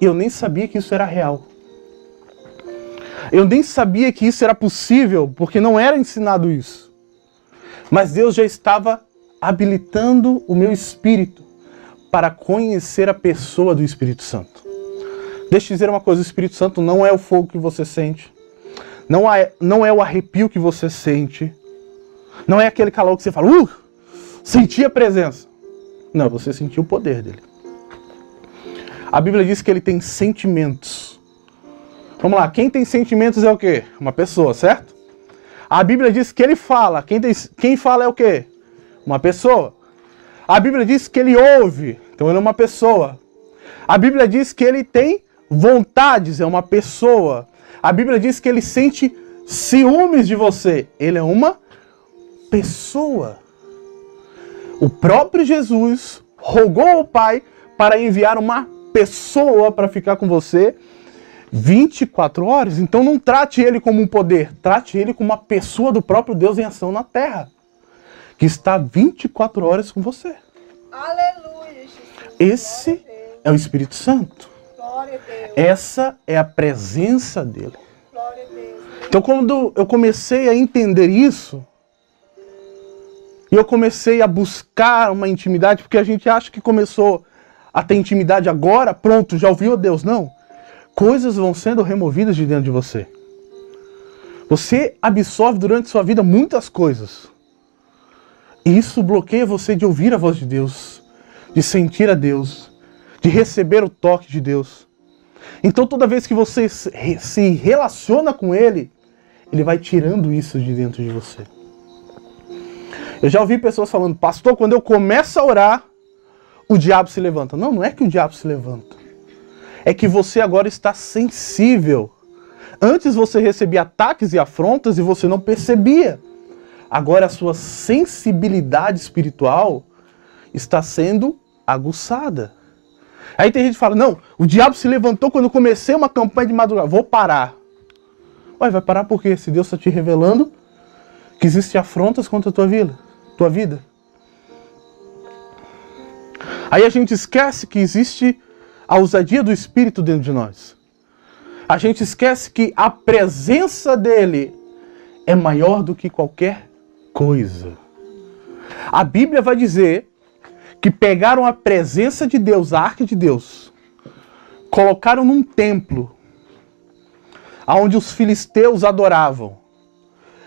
E eu nem sabia que isso era real. Eu nem sabia que isso era possível, porque não era ensinado isso. Mas Deus já estava habilitando o meu espírito para conhecer a pessoa do Espírito Santo. Deixa eu dizer uma coisa, o Espírito Santo não é o fogo que você sente. Não é o arrepio que você sente. Não é aquele calor que você fala, senti a presença. Não, você sentiu o poder dele. A Bíblia diz que ele tem sentimentos. Vamos lá, quem tem sentimentos é o quê? Uma pessoa, certo? A Bíblia diz que ele fala. Quem fala é o quê? Uma pessoa. A Bíblia diz que ele ouve. Então ele é uma pessoa. A Bíblia diz que ele tem vontades. É uma pessoa. A Bíblia diz que ele sente ciúmes de você. Ele é uma pessoa. O próprio Jesus rogou ao Pai para enviar uma pessoa para ficar com você 24 horas. Então não trate ele como um poder, trate ele como uma pessoa do próprio Deus em ação na terra, que está 24 horas com você. Aleluia, Jesus. Esse é o Espírito Santo. Glória a Deus. Essa é a presença dele. Glória a Deus. Então quando eu comecei a entender isso, e eu comecei a buscar uma intimidade, porque a gente acha que começou a ter intimidade agora, pronto, já ouviu a Deus. Não. Coisas vão sendo removidas de dentro de você. Você absorve durante sua vida muitas coisas. E isso bloqueia você de ouvir a voz de Deus, de sentir a Deus, de receber o toque de Deus. Então toda vez que você se relaciona com Ele, Ele vai tirando isso de dentro de você. Eu já ouvi pessoas falando, pastor, quando eu começo a orar, o diabo se levanta. Não, não é que o diabo se levanta. É que você agora está sensível. Antes você recebia ataques e afrontas e você não percebia. Agora a sua sensibilidade espiritual está sendo aguçada. Aí tem gente que fala, não, o diabo se levantou quando eu comecei uma campanha de madrugada. Vou parar. Ué, vai parar por quê? Se Deus está te revelando que existem afrontas contra a tua vida. Aí a gente esquece que existe a ousadia do Espírito dentro de nós. A gente esquece que a presença dele é maior do que qualquer coisa. A Bíblia vai dizer que pegaram a presença de Deus, a arca de Deus, colocaram num templo onde os filisteus adoravam.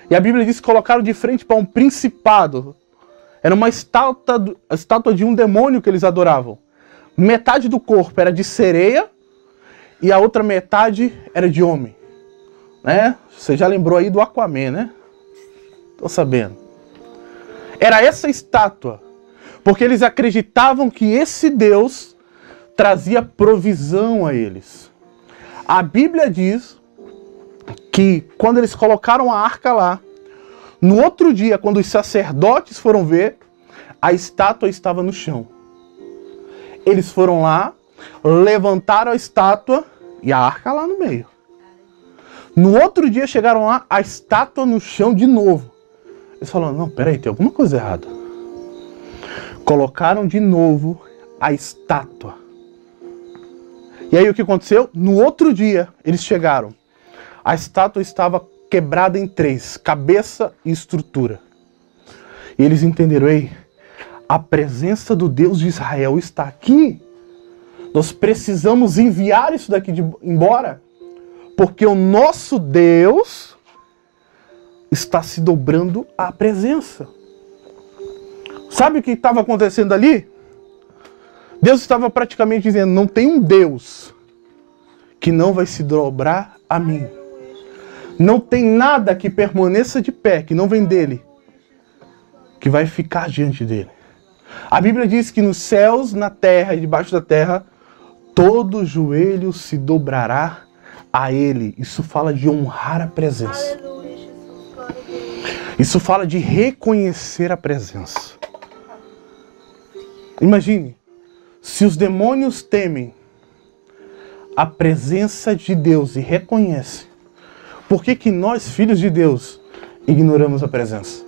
E a Bíblia diz que colocaram de frente para um principado. Era uma estátua de um demônio que eles adoravam. Metade do corpo era de sereia e a outra metade era de homem. Né? Você já lembrou aí do Aquaman, né? Tô sabendo. Era essa estátua, porque eles acreditavam que esse Deus trazia provisão a eles. A Bíblia diz que quando eles colocaram a arca lá, no outro dia, quando os sacerdotes foram ver, a estátua estava no chão. Eles foram lá, levantaram a estátua e a arca lá no meio. No outro dia chegaram lá, a estátua no chão de novo. Eles falaram, não, peraí, tem alguma coisa errada. Colocaram de novo a estátua. E aí o que aconteceu? No outro dia, eles chegaram. A estátua estava quebrada em 3, cabeça e estrutura. E eles entenderam, ei, a presença do Deus de Israel está aqui. Nós precisamos enviar isso daqui embora, porque o nosso Deus está se dobrando à presença. Sabe o que estava acontecendo ali? Deus estava praticamente dizendo, não tem um Deus que não vai se dobrar a mim. Não tem nada que permaneça de pé, que não vem dele, que vai ficar diante dele. A Bíblia diz que nos céus, na terra e debaixo da terra, todo joelho se dobrará a ele. Isso fala de honrar a presença. Isso fala de reconhecer a presença. Imagine, se os demônios temem a presença de Deus e reconhecem, por que que nós, filhos de Deus, ignoramos a presença?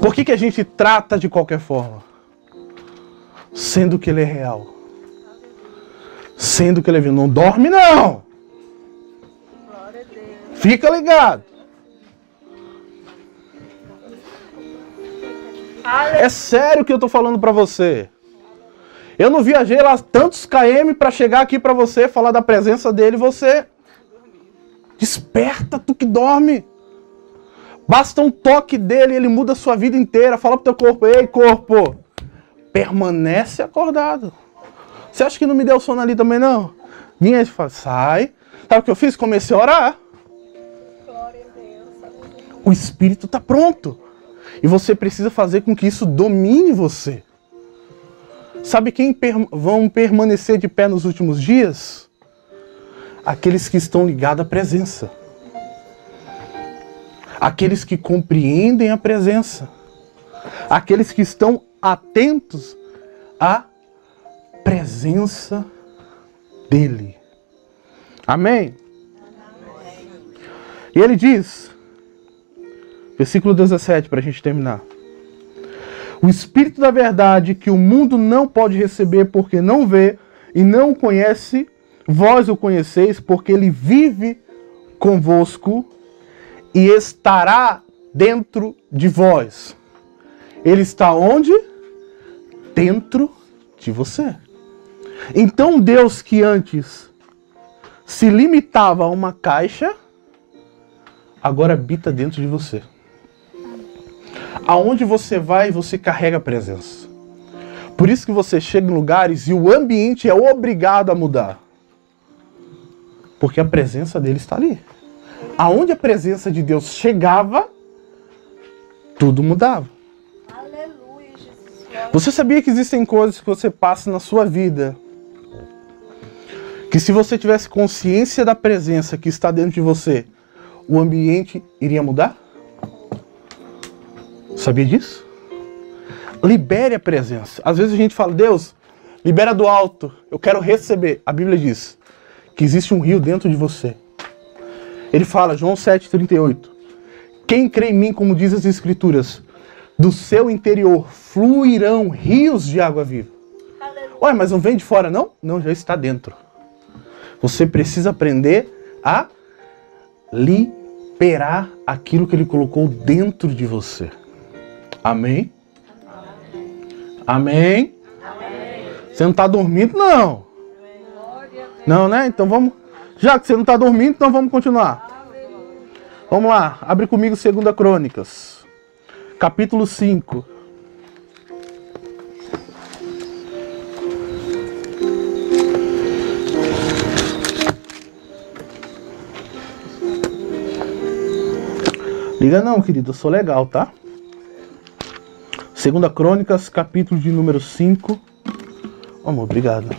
Por que que a gente trata de qualquer forma? Sendo que ele é real. Sendo que ele é vivo. Não dorme não! Fica ligado. É sério que eu tô falando pra você. Eu não viajei lá tantos km pra chegar aqui pra você, falar da presença dele, você desperta, tu que dorme. Basta um toque dele, ele muda a sua vida inteira. Fala pro teu corpo, ei corpo, permanece acordado. Você acha que não me deu sono ali também não? Vinha e fala, sai. Sabe o que eu fiz? Comecei a orar. O Espírito está pronto. E você precisa fazer com que isso domine você. Sabe quem vão permanecer de pé nos últimos dias? Aqueles que estão ligados à presença. Aqueles que compreendem a presença. Aqueles que estão atentos à presença dele. Amém? E ele diz, versículo 17, para a gente terminar. O Espírito da verdade que o mundo não pode receber porque não vê e não o conhece, vós o conheceis porque ele vive convosco e estará dentro de vós. Ele está onde? Dentro de você. Então Deus que antes se limitava a uma caixa, agora habita dentro de você. Aonde você vai, você carrega a presença. Por isso que você chega em lugares e o ambiente é obrigado a mudar. Porque a presença dele está ali. Aonde a presença de Deus chegava, tudo mudava. Aleluia, Jesus. Você sabia que existem coisas que você passa na sua vida que se você tivesse consciência da presença que está dentro de você, o ambiente iria mudar? Sabia disso? Libere a presença. Às vezes a gente fala, Deus, libera do alto, eu quero receber. A Bíblia diz que existe um rio dentro de você. Ele fala, João 7,38, quem crê em mim, como diz as Escrituras, do seu interior fluirão rios de água viva. Ué, mas não vem de fora não? Não, já está dentro. Você precisa aprender a liberar aquilo que ele colocou dentro de você. Amém? Amém? Amém? Você não está dormindo, não. Não, né? Então vamos... Já que você não está dormindo, então vamos continuar. Vamos lá. Abre comigo 2 Crônicas. Capítulo 5. Liga não, querido. Eu sou legal, tá? 2 Crônicas, capítulo de número 5. Amor, obrigado.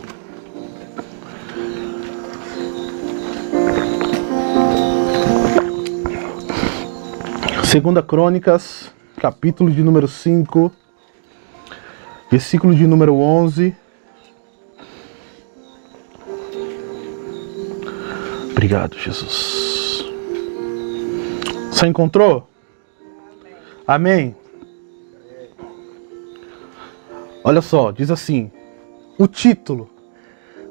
Segunda Crônicas, capítulo de número 5, versículo de número 11. Obrigado, Jesus. Você encontrou? Amém. Olha só, diz assim, o título: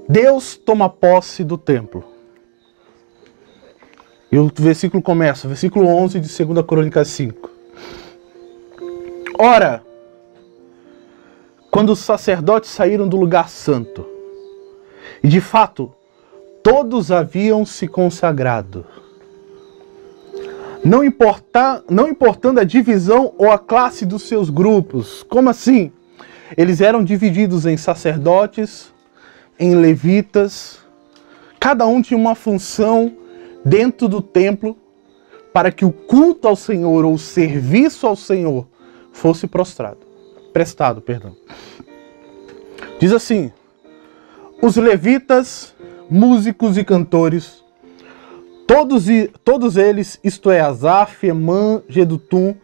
Deus toma posse do templo. E o versículo começa, versículo 11 de 2 Crônicas 5. Ora, quando os sacerdotes saíram do lugar santo, e de fato, todos haviam se consagrado, não importando a divisão ou a classe dos seus grupos. Como assim? Eles eram divididos em sacerdotes, em levitas, cada um tinha uma função dentro do templo para que o culto ao Senhor ou o serviço ao Senhor fosse prestado. Diz assim, os levitas, músicos e cantores, todos eles, isto é, Asaf, Emã, Jedutum,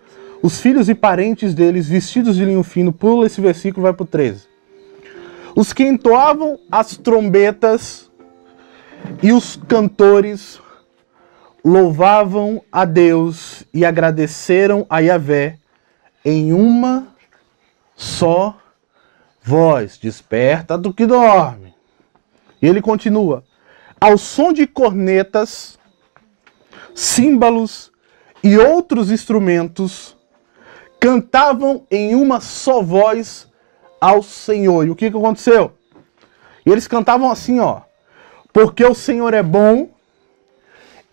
os filhos e parentes deles, vestidos de linho fino, pula esse versículo, vai para o 13. Os que entoavam as trombetas e os cantores louvavam a Deus e agradeceram a Yahvé em uma só voz. Desperta do que dorme. E ele continua. Ao som de cornetas, símbolos e outros instrumentos, cantavam em uma só voz ao Senhor. E o que aconteceu? E eles cantavam assim, ó. Porque o Senhor é bom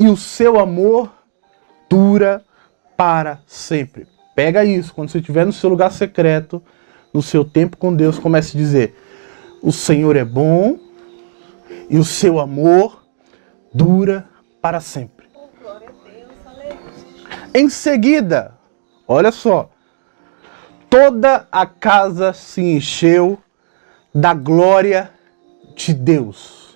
e o seu amor dura para sempre. Pega isso, quando você estiver no seu lugar secreto, no seu tempo com Deus, comece a dizer: o Senhor é bom e o seu amor dura para sempre. Em seguida, olha só, toda a casa se encheu da glória de Deus.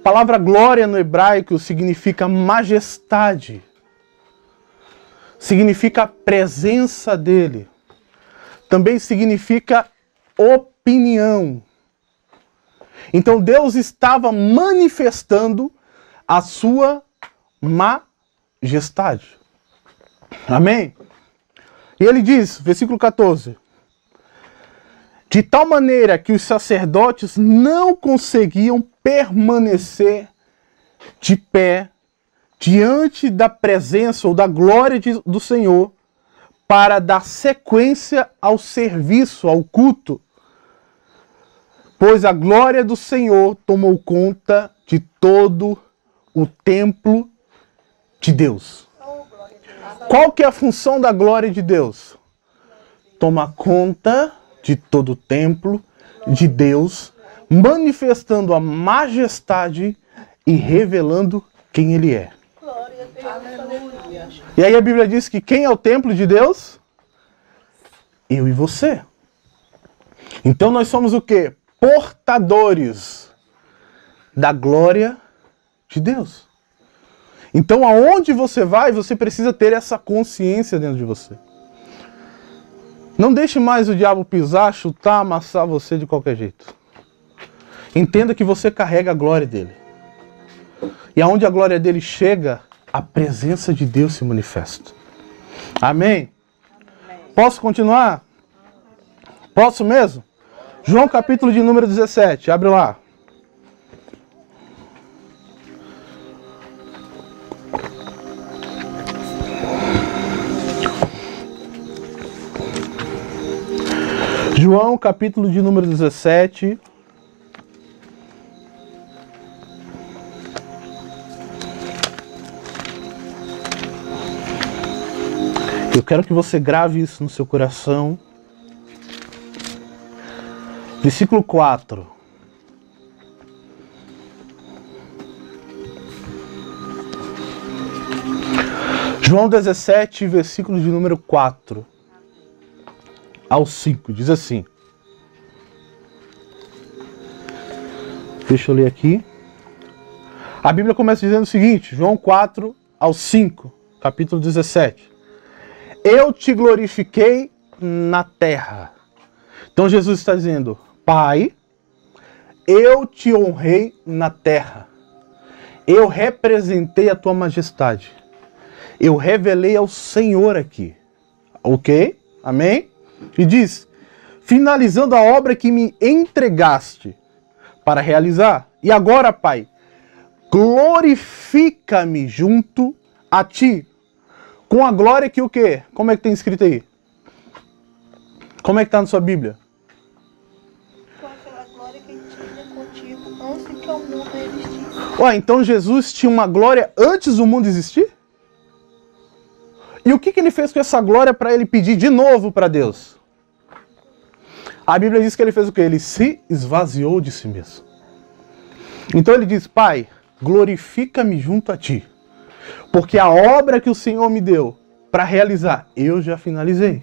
A palavra glória no hebraico significa majestade, significa presença dele, também significa opinião. Então Deus estava manifestando a sua majestade. Amém? E ele diz, versículo 14, de tal maneira que os sacerdotes não conseguiam permanecer de pé diante da presença ou da glória do Senhor para dar sequência ao serviço, ao culto, pois a glória do Senhor tomou conta de todo o templo de Deus. Qual que é a função da glória de Deus? Tomar conta de todo o templo de Deus, manifestando a majestade e revelando quem Ele é. E aí a Bíblia diz que quem é o templo de Deus? Eu e você. Então nós somos o quê? Portadores da glória de Deus. Então aonde você vai, você precisa ter essa consciência dentro de você. Não deixe mais o diabo pisar, chutar, amassar você de qualquer jeito. Entenda que você carrega a glória dele. E aonde a glória dele chega, a presença de Deus se manifesta. Amém? Posso continuar? Posso mesmo? João capítulo de número 17, abre lá. João capítulo de número 17. Eu quero que você grave isso no seu coração. Versículo 4. João 17, versículo de número 4 ao 5, diz assim. Deixa eu ler aqui. A Bíblia começa dizendo o seguinte, João 4 ao 5, capítulo 17. Eu te glorifiquei na terra. Então Jesus está dizendo, Pai, eu te honrei na terra. Eu representei a tua majestade. Eu revelei ao Senhor aqui. Ok? Amém? E diz, finalizando a obra que me entregaste para realizar. E agora, Pai, glorifica-me junto a ti. Com a glória que o quê? Como é que tem escrito aí? Como é que está na sua Bíblia? Com aquela glória que tinha contigo antes que o mundo existisse. Ué, então Jesus tinha uma glória antes do mundo existir? E o que ele fez com essa glória para ele pedir de novo para Deus? A Bíblia diz que ele fez o quê? Ele se esvaziou de si mesmo. Então ele diz, Pai, glorifica-me junto a ti. Porque a obra que o Senhor me deu para realizar, eu já finalizei.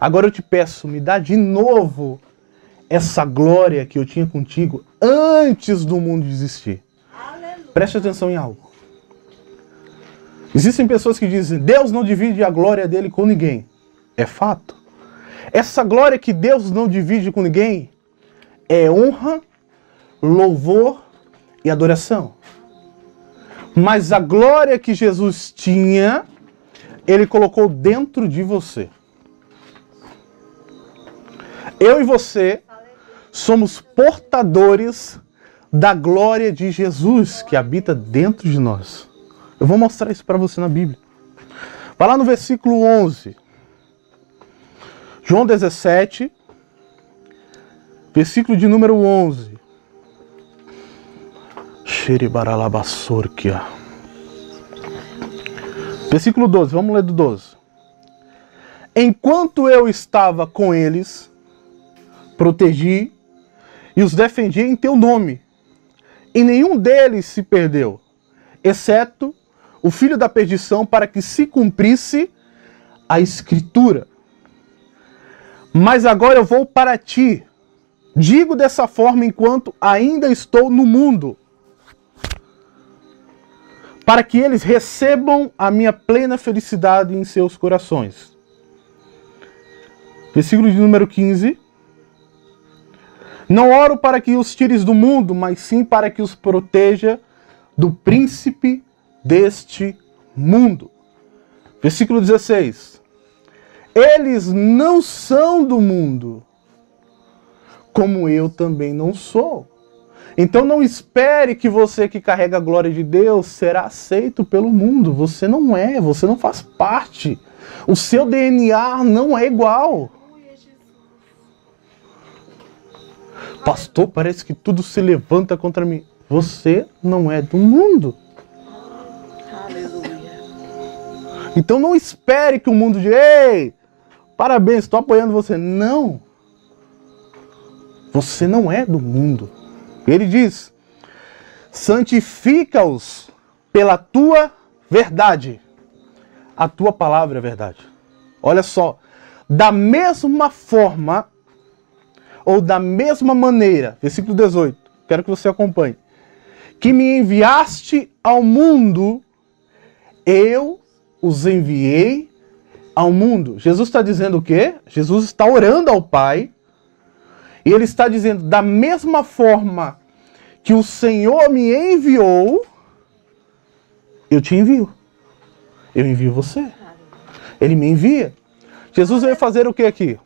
Agora eu te peço, me dá de novo essa glória que eu tinha contigo antes do mundo existir. Aleluia. Preste atenção em algo. Existem pessoas que dizem, Deus não divide a glória dele com ninguém. É fato. Essa glória que Deus não divide com ninguém é honra, louvor e adoração. Mas a glória que Jesus tinha, ele colocou dentro de você. Eu e você somos portadores da glória de Jesus que habita dentro de nós. Eu vou mostrar isso para você na Bíblia. Vai lá no versículo 11. João 17, versículo de número 11. Versículo 12, vamos ler do 12. Enquanto eu estava com eles, protegi e os defendi em teu nome, e nenhum deles se perdeu, exceto o filho da perdição, para que se cumprisse a Escritura. Mas agora eu vou para ti. Digo dessa forma enquanto ainda estou no mundo, para que eles recebam a minha plena felicidade em seus corações. Versículo de número 15. Não oro para que os tires do mundo, mas sim para que os proteja do príncipe deste mundo. Versículo 16. Eles não são do mundo, como eu também não sou. Então não espere que você que carrega a glória de Deus será aceito pelo mundo. Você não é, você não faz parte. O seu DNA não é igual. Pastor, parece que tudo se levanta contra mim. Você não é do mundo. Aleluia. Então não espere que o mundo diga, ei, parabéns, estou apoiando você. Não. Você não é do mundo. Ele diz, santifica-os pela tua verdade. A tua palavra é verdade. Olha só, da mesma forma, ou da mesma maneira, versículo 18, quero que você acompanhe, que me enviaste ao mundo, eu os enviei ao mundo. Jesus está dizendo o quê? Jesus está orando ao Pai, e ele está dizendo, da mesma forma que o Senhor me enviou, eu te envio. Eu envio você. Ele me envia. Jesus veio fazer o que aqui?